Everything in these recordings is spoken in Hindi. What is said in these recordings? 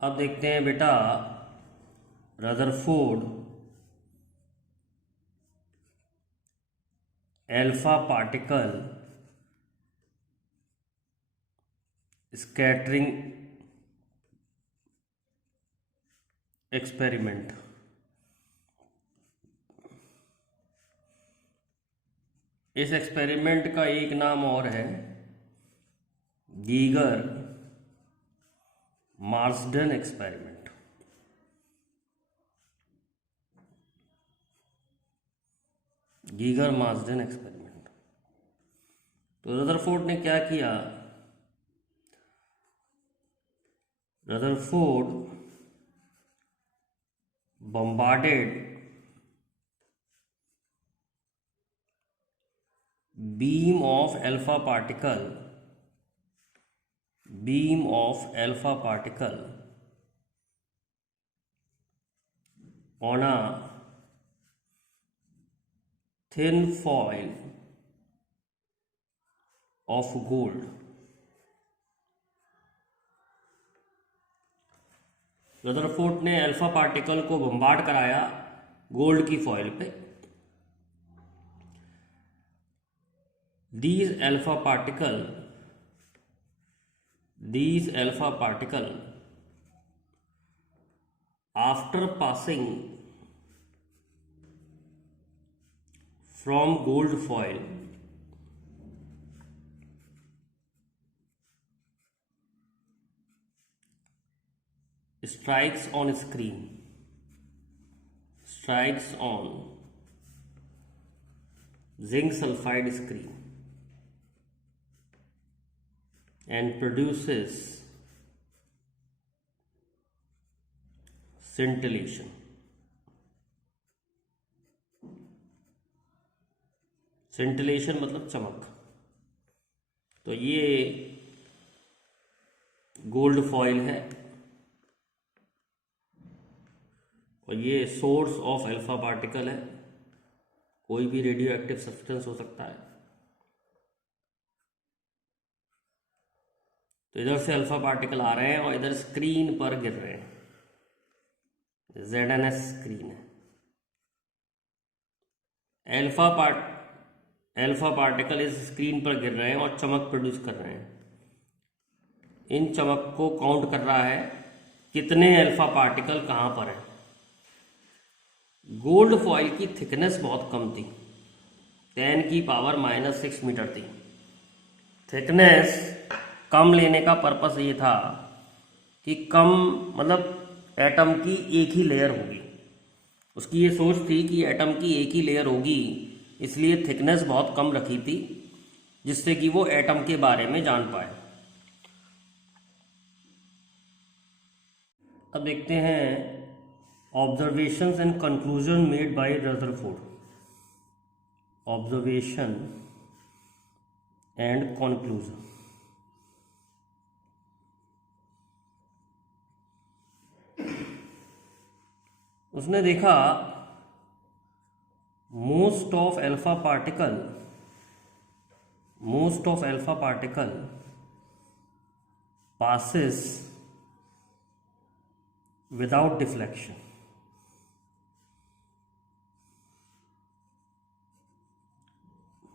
अब देखते हैं बेटा, Rutherford alpha particle scattering experiment. इस एक्सपेरिमेंट का एक नाम और है Geiger Marsden experiment. Geiger Marsden experiment. तो रदरफोर्ड ने क्या किया? Rutherford bombarded beam of alpha particle on a thin foil of gold। Rutherford ने अल्फा पार्टिकल को बम्बार्ड कराया गोल्ड की फॉइल पे। These alpha particle after passing from gold foil strikes on zinc sulfide screen and produces scintillation। scintillation मतलब चमक। तो ये गोल्ड फॉइल है और ये सोर्स ऑफ अल्फा पार्टिकल है। कोई भी रेडियो एक्टिव सब्सटेंस हो सकता है। तो इधर से अल्फा पार्टिकल आ रहे हैं और इधर स्क्रीन पर गिर रहे हैं। ZNS स्क्रीन है। अल्फा पार्टिकल इस स्क्रीन पर गिर रहे हैं और चमक प्रोड्यूस कर रहे हैं। इन चमक को काउंट कर रहा है कितने अल्फा पार्टिकल कहाँ पर है। गोल्ड फॉइल की थिकनेस बहुत कम थी, 10⁻⁻⁶ मीटर थी। थिकनेस कम लेने का पर्पस ये था कि कम मतलब एटम की एक ही लेयर होगी। उसकी ये सोच थी कि एटम की एक ही लेयर होगी, इसलिए थिकनेस बहुत कम रखी थी जिससे कि वो एटम के बारे में जान पाए। अब देखते हैं observations and conclusion made by Rutherford. Observation and conclusion. उसने देखा most of alpha particle passes without deflection।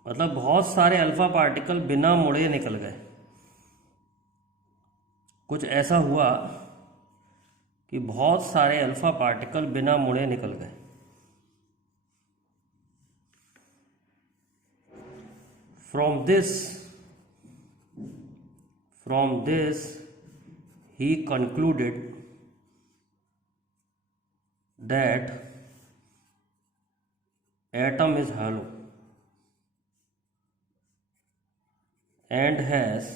मतलब बहुत सारे अल्फा पार्टिकल बिना मुड़े निकल गए। कुछ ऐसा हुआ कि बहुत सारे अल्फा पार्टिकल बिना मुड़े निकल गए। From this he concluded that atom is hollow and has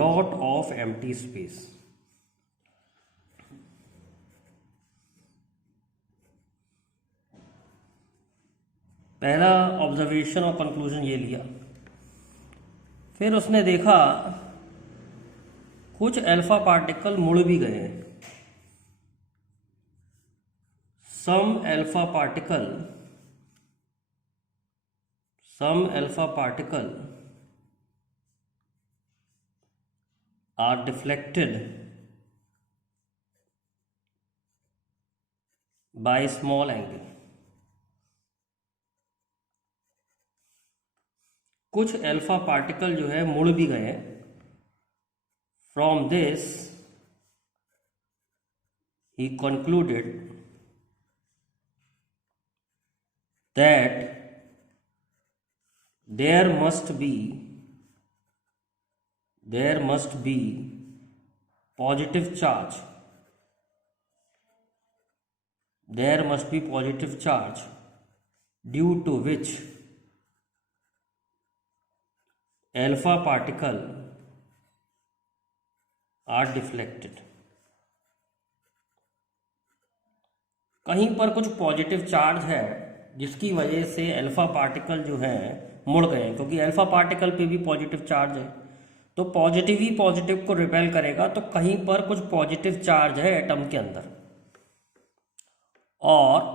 lot of empty space। पहला ऑब्जर्वेशन और कंक्लूजन ये लिया। फिर उसने देखा कुछ अल्फा पार्टिकल मुड़ भी गए हैं। some alpha particle are deflected by small angle. कुछ अल्फा पार्टिकल जो है मुड़ भी गए. From this he concluded that there must be positive charge. There must be positive charge due to which alpha particle are deflected. कहीं पर कुछ पॉजिटिव चार्ज है जिसकी वजह से अल्फा पार्टिकल जो है मुड़ गए, क्योंकि अल्फा पार्टिकल पे भी पॉजिटिव चार्ज है, तो पॉजिटिव ही पॉजिटिव को रिपेल करेगा. तो कहीं पर कुछ पॉजिटिव चार्ज है एटम के अंदर, और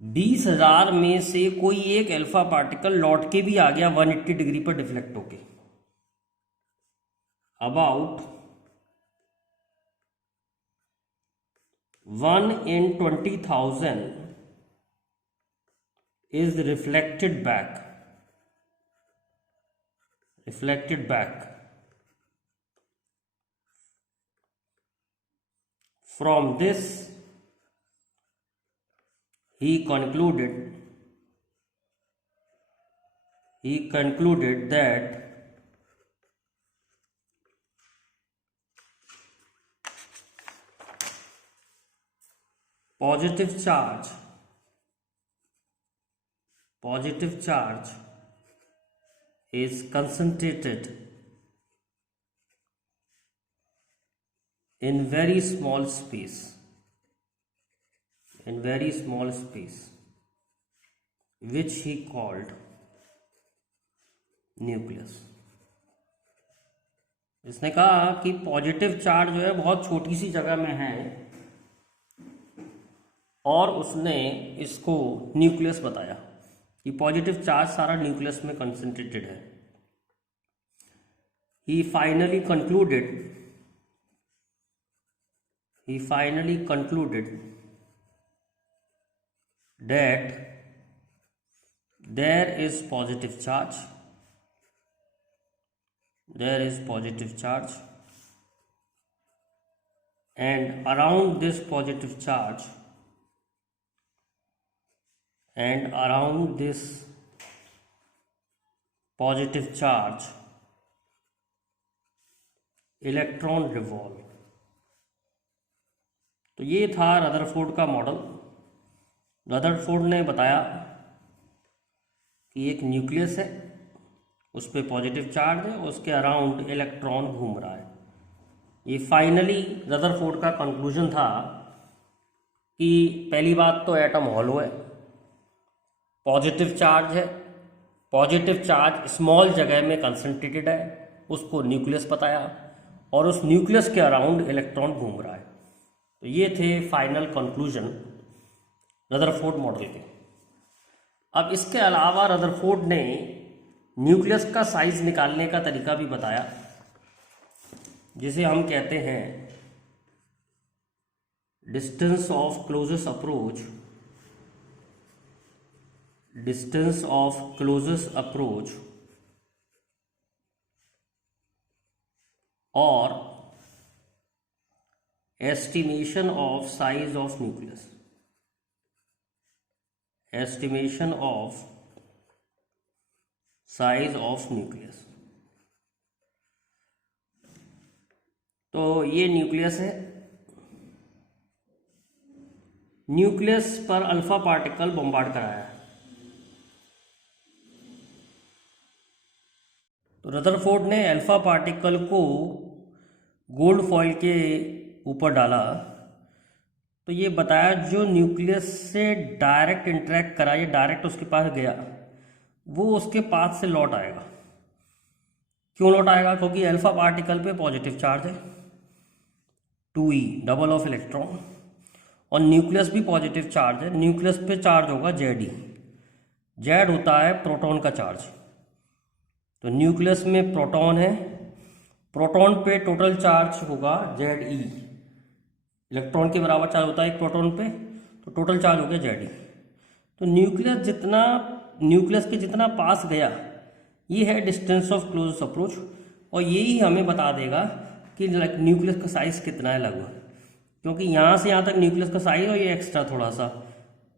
20,000 में से कोई एक अल्फा पार्टिकल लौट के भी आ गया 180 डिग्री पर डिफ्लेक्ट होके. About 1 in 20,000 is reflected back. From this he concluded that positive charge is concentrated in very small space, which he called nucleus. इसने कहा कि पॉजिटिव चार्ज जो है बहुत छोटी सी जगह में है, और उसने इसको न्यूक्लियस बताया कि पॉजिटिव चार्ज सारा न्यूक्लियस में कंसंट्रेटेड है. He finally concluded that there is positive charge, and around this positive charge electron revolve. तो ये था रदरफोर्ड का मॉडल. रदरफोर्ड ने बताया कि एक न्यूक्लियस है, उस पर पॉजिटिव चार्ज है, उसके अराउंड इलेक्ट्रॉन घूम रहा है. ये फाइनली रदरफोर्ड का कंक्लूजन था कि पहली बात तो एटम हॉलो है, पॉजिटिव चार्ज है, पॉजिटिव चार्ज स्मॉल जगह में कंसंट्रेटेड है, उसको न्यूक्लियस बताया, और उस न्यूक्लियस के अराउंड इलेक्ट्रॉन घूम रहा है. तो ये थे फाइनल कंक्लूजन रदरफोर्ड मॉडल के. अब इसके अलावा रदरफोर्ड ने न्यूक्लियस का साइज निकालने का तरीका भी बताया, जिसे हम कहते हैं डिस्टेंस ऑफ क्लोजेस्ट अप्रोच और estimation of size of nucleus. तो ये न्यूक्लियस है. न्यूक्लियस पर अल्फा पार्टिकल बम्बार्ड कराया है. तो रदरफोर्ड ने अल्फा पार्टिकल को गोल्ड फॉइल के ऊपर डाला, तो ये बताया जो न्यूक्लियस से डायरेक्ट इंटरेक्ट करा, ये डायरेक्ट उसके पास गया, वो उसके पास से लौट आएगा. क्यों लौट आएगा? क्योंकि अल्फा पार्टिकल पे पॉजिटिव चार्ज है 2e डबल ऑफ इलेक्ट्रॉन, और न्यूक्लियस भी पॉजिटिव चार्ज है. न्यूक्लियस पे चार्ज होगा Ze. Z होता है प्रोटॉन का चार्ज. तो तो न्यूक्लियस में प्रोटॉन है, प्रोटॉन पे टोटल चार्ज होगा Ze, इलेक्ट्रॉन के बराबर चार्ज होता है एक प्रोटॉन पे, तो टोटल चार्ज हो गया Ze। तो न्यूक्लियस के जितना पास गया ये है डिस्टेंस ऑफ क्लोजेस्ट अप्रोच, और यही हमें बता देगा कि न्यूक्लियस का साइज कितना है लगभग, क्योंकि यहाँ से यहाँ तक न्यूक्लियस का साइज और ये एक्स्ट्रा थोड़ा सा,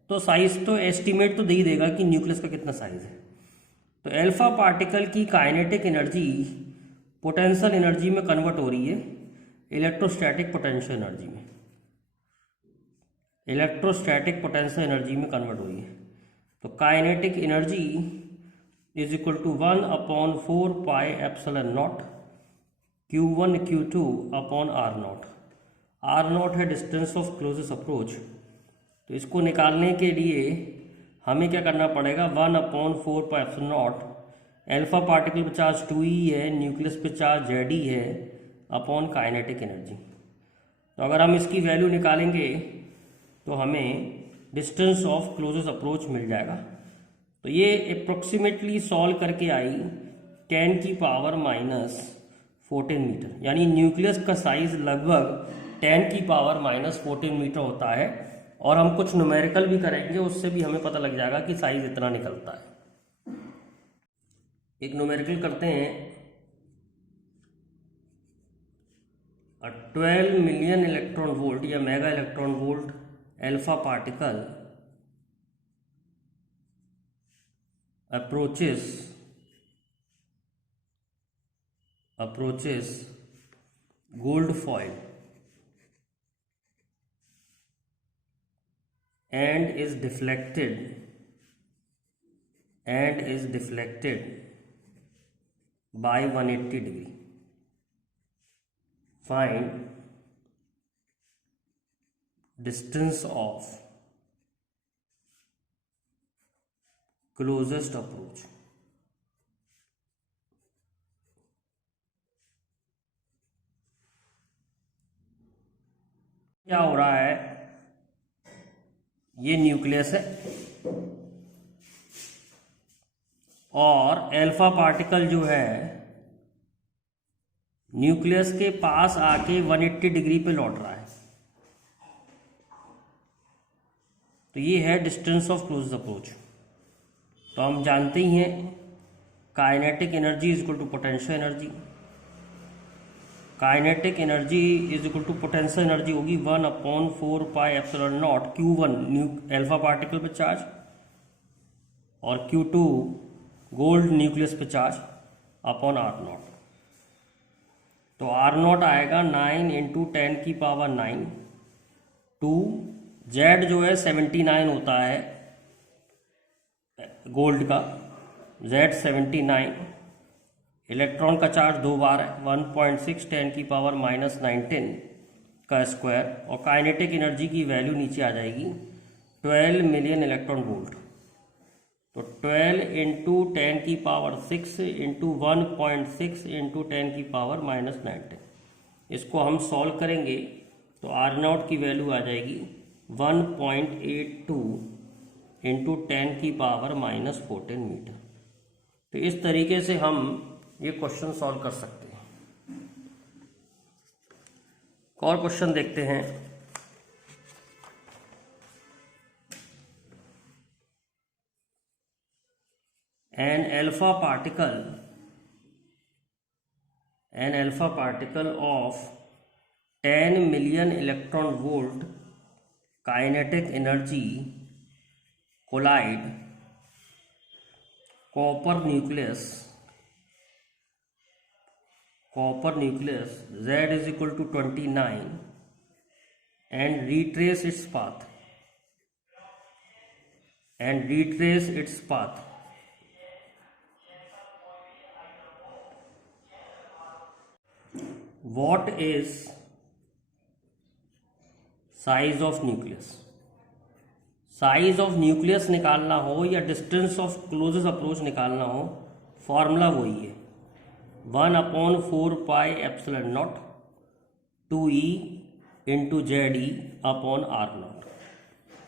तो साइज तो एस्टिमेट तो दे ही देगा कि न्यूक्लियस का कितना साइज है। तो अल्फा पार्टिकल की काइनेटिक एनर्जी पोटेंशियल एनर्जी में कन्वर्ट हो रही है इलेक्ट्रोस्टैटिक पोटेंशियल एनर्जी में, इलेक्ट्रोस्टैटिक पोटेंशियल एनर्जी में कन्वर्ट हो रही है। तो kinetic energy is equal to 1/4 pi epsilon naught Q1 Q2 upon R0। R0 है डिस्टेंस ऑफ क्लोजेस्ट अप्रोच, तो इसको निकालने के लिए हमें क्या करना पड़ेगा, 1/4 pi epsilon not, alpha particle पे चार्ज 2e है, न्यूक्लियस पे चार्ज Ze है, अपॉन काइनेटिक एनर्जी। तो अगर हम इसकी वैल्यू निकालेंगे तो हमें डिस्टेंस ऑफ क्लोजेस्ट अप्रोच मिल जाएगा। तो ये अप्रोक्सीमेटली सॉल्व करके आई 10⁻⁻14 मीटर, यानी न्यूक्लियस का साइज लगभग 10⁻⁻14 मीटर होता है। और हम कुछ न्यूमेरिकल भी करेंगे, उससे भी हमें पता लग जाएगा कि साइज इतना निकलता है। एक न्यूमेरिकल करते हैं, 12 मिलियन इलेक्ट्रॉन वोल्ट या mega electron volt alpha particle approaches gold foil and is deflected by 180 degree. Find distance of closest approach। क्या हो रहा है, ये न्यूक्लियस है और अल्फा पार्टिकल जो है न्यूक्लियस के पास आके 180 डिग्री पे लौट रहा है। तो ये है डिस्टेंस ऑफ क्लोज अप्रोच। तो हम जानते ही हैं kinetic energy is equal to potential energy, kinetic energy is equal to potential energy होगी 1/4 pi epsilon naught Q1 alpha particle पे चार्ज और Q2 गोल्ड न्यूक्लियस पे चार्ज अपॉन R0। तो R0 आएगा 9 × 10⁹ 2, Z जो है 79 होता है गोल्ड का, Z 79, इलेक्ट्रॉन का चार्ज 2 बार है 1.6 10⁻⁻19 का स्क्वायर, और काइनेटिक एनर्जी की वैल्यू नीचे आ जाएगी 12 मिलियन इलेक्ट्रॉन वोल्ट। तो 12 × 10⁻6 × 1.6 × 10⁻⁻19, इसको हम सॉल्व करेंगे तो R0 की वैल्यू आ जाएगी 1.82 × 10⁻⁻14 मीटर। तो इस तरीके से हम ये क्वेश्चन सॉल्व कर सकते हैं। और क्वेश्चन देखते हैं। An alpha particle of 10 million electron volt kinetic energy collide copper nucleus Z is equal to 29 and retrace its path what is size of nucleus? Size of nucleus निकालना हो या डिस्टेंस ऑफ क्लोजेस्ट अप्रोच निकालना हो, फॉर्मूला वही है 1/4 pi epsilon not 2e × Ze upon R0।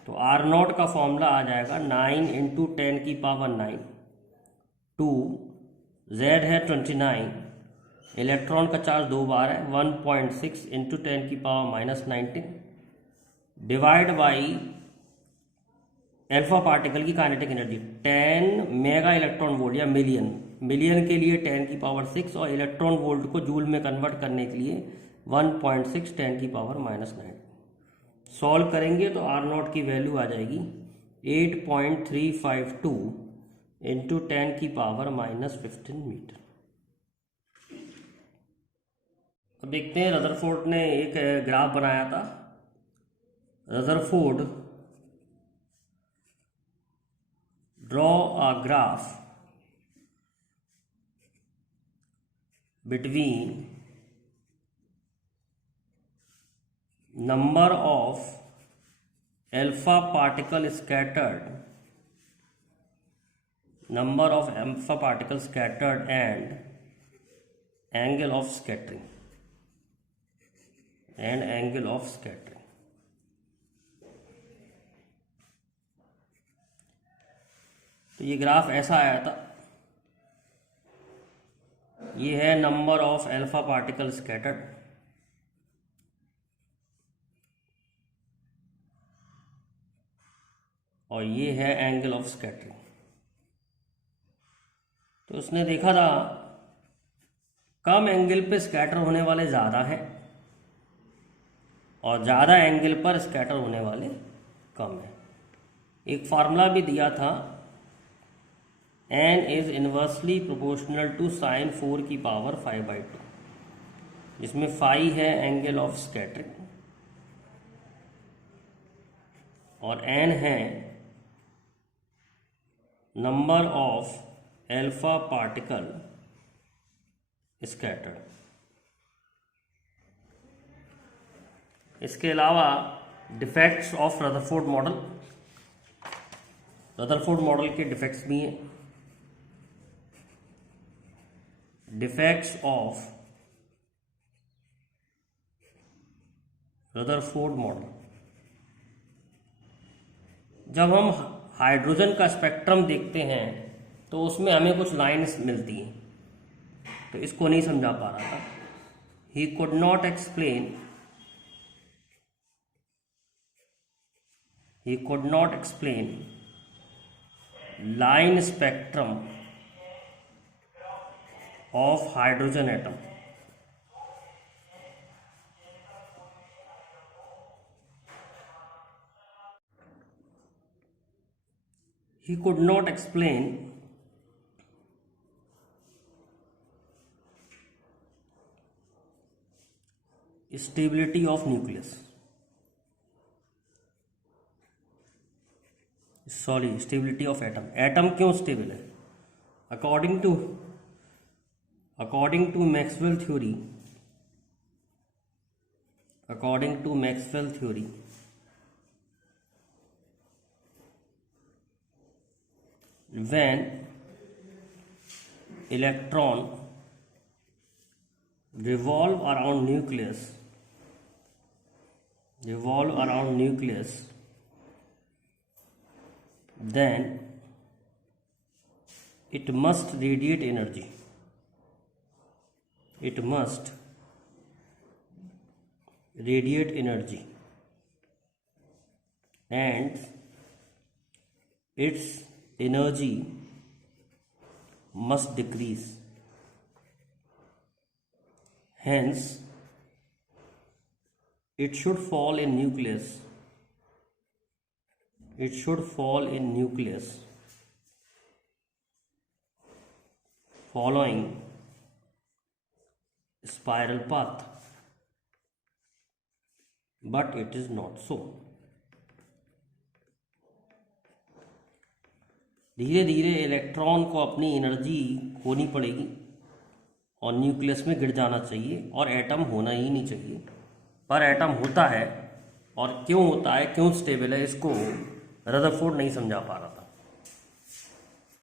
तो R0 का फॉर्मूला आ जाएगा 9 × 10⁹ 2 Z है 29, इलेक्ट्रॉन का चार्ज 2 बार है 1.6 इंटू 10 की power -19 divide by alpha particle की kinetic energy 10 mega electron volt या मिलियन के लिए 10 की पावर 6 और इलेक्ट्रॉन वोल्ट को जूल में कन्वर्ट करने के लिए 1.6 10 की पावर -9। सॉल्व करेंगे तो आर नॉट की वैल्यू आ जाएगी 8.352 इंटू 10 की पावर -15 मीटर। अब देखते हैं, रदरफोर्ड ने एक ग्राफ बनाया था। Rutherford draw a graph between number of alpha particle scattered and angle of scattering तो ये ग्राफ ऐसा आया था। ये है number of alpha particle scattered और ये है एंगल ऑफ स्कैटरिंग। तो उसने देखा था कम एंगल पे स्कैटर होने वाले ज़्यादा हैं और ज़्यादा एंगल पर स्कैटर होने वाले कम हैं। एक फार्मूला भी दिया था, n is inversely proportional to sine 4 की पावर 5/2, जिसमें फाई है एंगल ऑफ स्कैटरिंग और n है number of alpha particle scattered. इसके अलावा डिफेक्ट्स ऑफ रदरफोर्ड मॉडल के डिफेक्ट्स भी हैं। डिफेक्ट्स ऑफ रदरफोर्ड मॉडल, जब हम हाइड्रोजन का स्पेक्ट्रम देखते हैं तो उसमें हमें कुछ लाइन्स मिलती हैं, तो इसको नहीं समझा पा रहा था। He could not explain line spectrum of hydrogen atom. He could not explain stability of nucleus. Stability of atom. Atom क्यों stable है? According to Maxwell theory, when electron revolve around nucleus, then it must radiate energy. And its energy must decrease. Hence, it should fall in nucleus following spiral path, but it is not so. धीरे धीरे इलेक्ट्रॉन को अपनी एनर्जी खोनी पड़ेगी और न्यूक्लियस में गिर जाना चाहिए और एटम होना ही नहीं चाहिए, पर एटम होता है। और क्यों होता है, क्यों स्टेबल है, इसको रदरफोर्ड नहीं समझा पा रहा था।